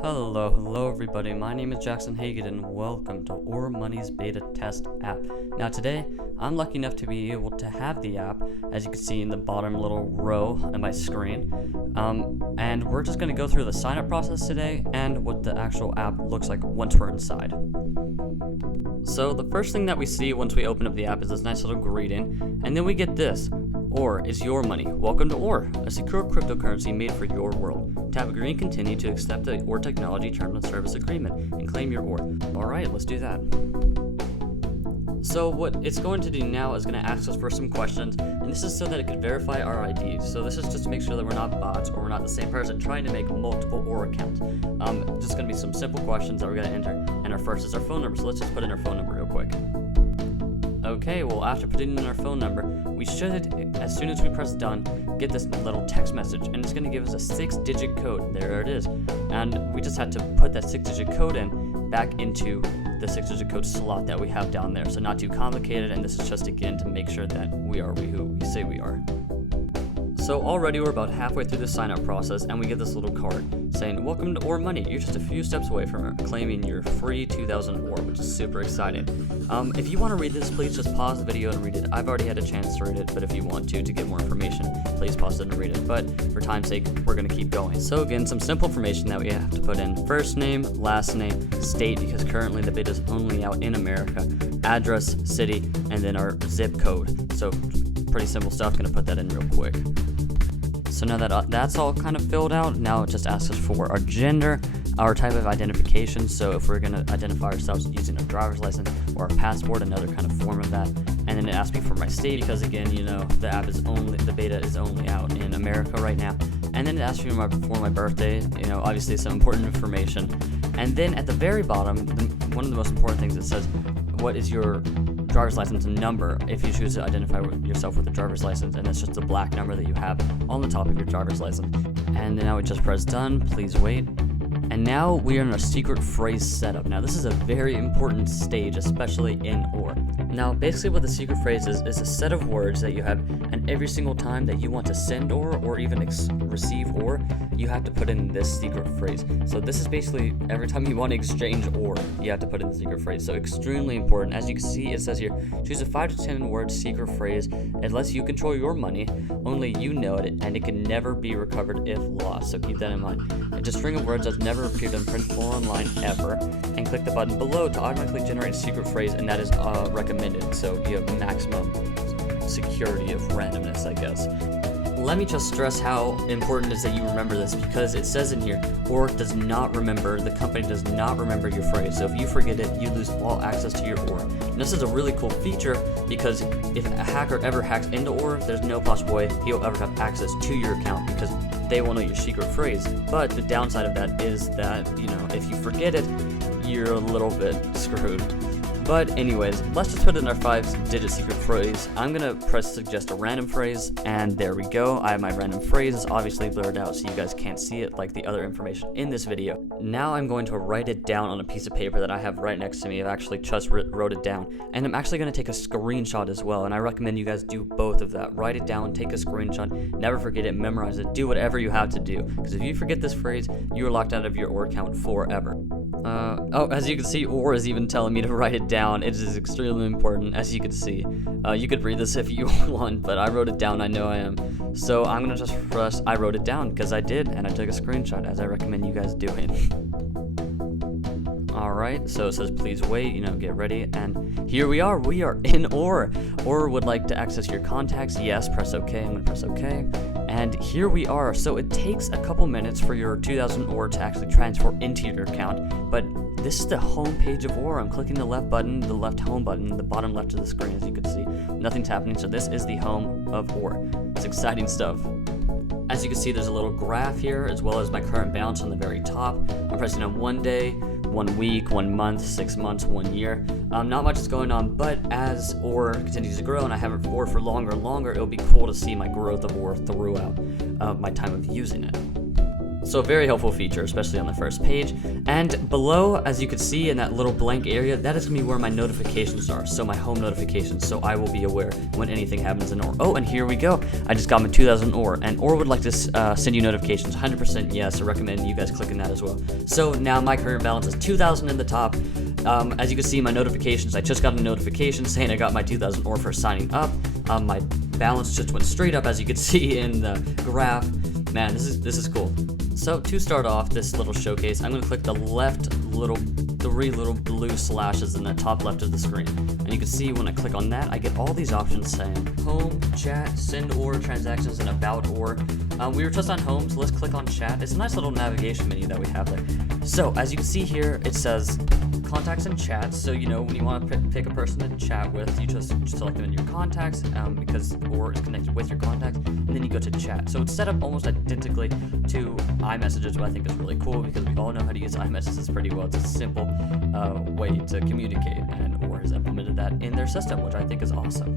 Hello everybody, my name is Jackson Hagen and welcome to Ore Money's beta test app. Now today, I'm lucky enough to be able to have the app, as you can see in the bottom little row on my screen. And we're just going to go through the sign up process today and what the actual app looks like once we're inside. So the first thing that we see once we open up the app is this nice little greeting, and then we get this. Ore is your money. Welcome to Ore, a secure cryptocurrency made for your world. Tap agree and continue to accept the Ore Technology Terms and Service Agreement and claim your Ore. Alright, let's do that. So what it's going to do now is going to ask us for some questions, and this is so that it can verify our IDs. So this is just to make sure that we're not bots or we're not the same person trying to make multiple Ore accounts. Just going to be some simple questions that we're going to enter, and our first is our phone number, so let's just put in our phone number real quick. Okay, well after putting in our phone number, we should, as soon as we press done, get this little text message, and it's going to give us a 6-digit code. There it is. And we just had to put that 6-digit code in back into the 6-digit code slot that we have down there. So not too complicated, and this is just again to make sure that we are who we say we are. So already we're about halfway through the sign up process, and we get this little card saying, welcome to Ore Money. You're just a few steps away from claiming your free 2000 Ore, which is super exciting. If you want to read this, please just pause the video and read it. I've already had a chance to read it, but if you want to get more information, please pause it and read it. But for time's sake, we're going to keep going. So again, some simple information that we have to put in. First name, last name, state, because currently the beta is only out in America, address, city, and then our zip code. So pretty simple stuff. Going to put that in real quick. So now that that's all kind of filled out, now it just asks us for our gender, our type of identification. So if we're going to identify ourselves using a driver's license or a passport, another kind of form of that. And then it asks me for my state because, again, you know, the beta is only out in America right now. And then it asks me for my birthday, you know, obviously some important information. And then at the very bottom, one of the most important things, it says, what is your driver's license number if you choose to identify yourself with a driver's license, and it's just a black number that you have on the top of your driver's license. And now we just press done, please wait. And now we are in a secret phrase setup. Now this is a very important stage, especially in Ore. Now basically what the secret phrase is a set of words that you have, and every single time that you want to send Ore or even receive Ore, you have to put in this secret phrase. So this is basically every time you want to exchange Ore, you have to put in the secret phrase. So extremely important. As you can see, it says here, choose a 5 to 10 word secret phrase. It lets you control your money, only you know it, and it can never be recovered if lost. So keep that in mind. It's a string of words that's never appeared in print or online ever, and click the button below to automatically generate a secret phrase, and that is recommended. So you have maximum security of randomness, I guess. Let me just stress how important it is that you remember this, because it says in here, Ore does not remember, the company does not remember your phrase. So if you forget it, you lose all access to your Ore. And this is a really cool feature, because if a hacker ever hacks into Ore, there's no possible way he'll ever have access to your account, because they will know your secret phrase. But the downside of that is that, you know, if you forget it, you're a little bit screwed. But anyways, let's just put in our 5-digit secret phrase. I'm gonna press suggest a random phrase, and there we go. I have my random phrase. It's obviously blurred out so you guys can't see it like the other information in this video. Now I'm going to write it down on a piece of paper that I have right next to me. I've actually just wrote it down, and I'm actually gonna take a screenshot as well, and I recommend you guys do both of that. Write it down, take a screenshot, never forget it, memorize it, do whatever you have to do, because if you forget this phrase, you are locked out of your Ore account forever. As you can see, Ore is even telling me to write it down. It is extremely important, as you can see. You could read this if you want, but I wrote it down. I know I am. So I'm gonna just press I wrote it down, because I did, and I took a screenshot, as I recommend you guys do it. Alright, so it says please wait, you know, get ready, and here we are in Ore. Ore would like to access your contacts. Yes, press OK. I'm gonna press OK. And here we are. So it takes a couple minutes for your 2000 Ore to actually transfer into your account, but this is the home page of Ore. I'm clicking the left button, the left home button, the bottom left of the screen, as you can see. Nothing's happening, so this is the home of Ore. It's exciting stuff. As you can see, there's a little graph here, as well as my current balance on the very top. I'm pressing on 1 day, 1 week, 1 month, 6 months, 1 year. Not much is going on, but as Ore continues to grow and I have Ore for longer and longer, it'll be cool to see my growth of Ore throughout my time of using it. So a very helpful feature, especially on the first page. And below, as you can see in that little blank area, that is gonna be where my notifications are. So my home notifications, so I will be aware when anything happens in OR. Oh, and here we go. I just got my 2,000 OR, and OR would like to send you notifications. 100% yes, I recommend you guys clicking that as well. So now my current balance is 2,000 in the top. As you can see, my notifications, I just got a notification saying I got my 2,000 OR for signing up. My balance just went straight up, as you can see in the graph. Man, this is cool. So to start off this little showcase, I'm going to click the three little blue slashes in the top left of the screen. And you can see when I click on that, I get all these options saying home, chat, send OR, transactions, and about OR. We were just on home, so let's click on chat. It's a nice little navigation menu that we have there. So as you can see here, it says contacts and chats. So you know when you want to pick a person to chat with, you just select them in your contacts because OR is connected with your contacts, and then you go to chat. So it's set up almost identically to iMessages, which I think is really cool because we all know how to use iMessages pretty well. It's a simple way to communicate, and OR has implemented that in their system, which I think is awesome.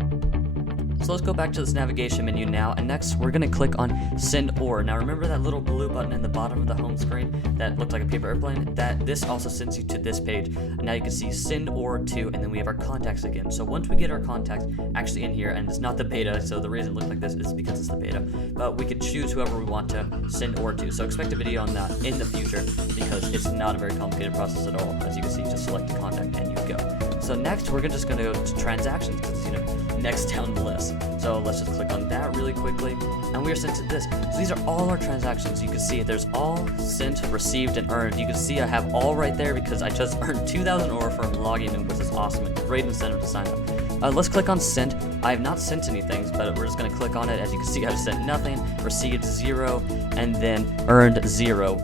So let's go back to this navigation menu now, and next we're going to click on Send OR. Now remember that little blue button in the bottom of the home screen that looked like a paper airplane? This also sends you to this page. And now you can see Send OR to, and then we have our contacts again. So once we get our contacts actually in here, and it's not the beta, so the reason it looks like this is because it's the beta, but we could choose whoever we want to send OR to. So expect a video on that in the future because it's not a very complicated process at all. As you can see, just select the contact and you go. So next we're just going to go to transactions because it's next down the list. So let's just click on that really quickly, and we are sent to this. So these are all our transactions. You can see there's all sent, received, and earned. You can see I have all right there because I just earned 2,000 OR from logging in, which is awesome and great incentive to sign up. Let's click on sent. I have not sent anything, but we're just going to click on it. As you can see, I've sent nothing, received 0, and then earned 0.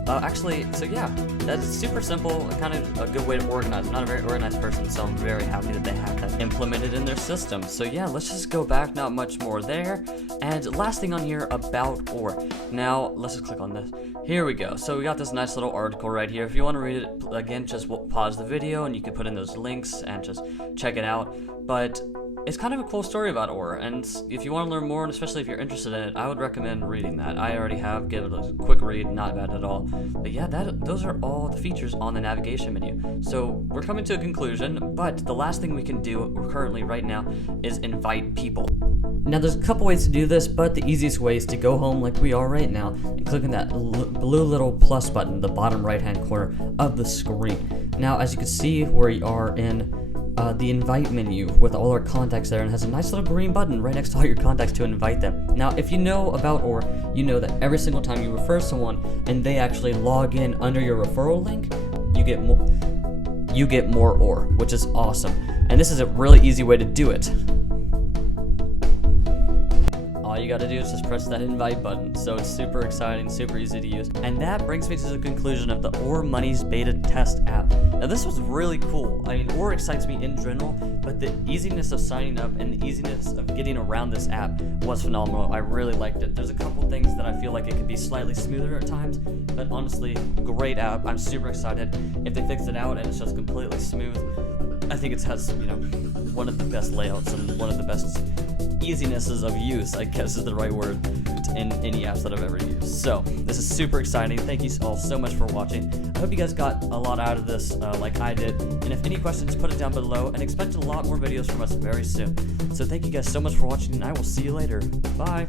So yeah, that's super simple, kind of a good way to organize. I'm not a very organized person, so I'm very happy that they have that implemented in their system. So yeah, let's just go back, not much more there. And last thing on here, about OR. Now, let's just click on this. Here we go. So we got this nice little article right here. If you want to read it, again, just pause the video and you can put in those links and just check it out. But it's kind of a cool story about OR, and if you want to learn more, and especially if you're interested in it, I would recommend reading that. I already have, give it a quick read, not bad at all. But yeah, those are all the features on the navigation menu. So we're coming to a conclusion, but the last thing we can do currently right now is invite people. Now there's a couple ways to do this, but the easiest way is to go home like we are right now and click on that blue little plus button, the bottom right hand corner of the screen. Now as you can see, we are in the invite menu with all our contacts there, and has a nice little green button right next to all your contacts to invite them. Now if you know about OR, you know that every single time you refer someone and they actually log in under your referral link, you get more OR, which is awesome. And this is a really easy way to do it. All you gotta do is just press that invite button. So it's super exciting, super easy to use. And that brings me to the conclusion of the OR Money's beta test app. Now this was really cool. I mean, OR excites me in general, but the easiness of signing up and the easiness of getting around this app was phenomenal. I really liked it. There's a couple things that I feel like it could be slightly smoother at times, but honestly, great app. I'm super excited. If they fix it out and it's just completely smooth, I think it has, one of the best layouts and one of the best easinesses of use, I guess is the right word, in any apps that I've ever used. So this is super exciting. Thank you all so much for watching. I hope you guys got a lot out of this like I did. And if any questions, put it down below, and expect a lot more videos from us very soon. So thank you guys so much for watching, and I will see you later. Bye.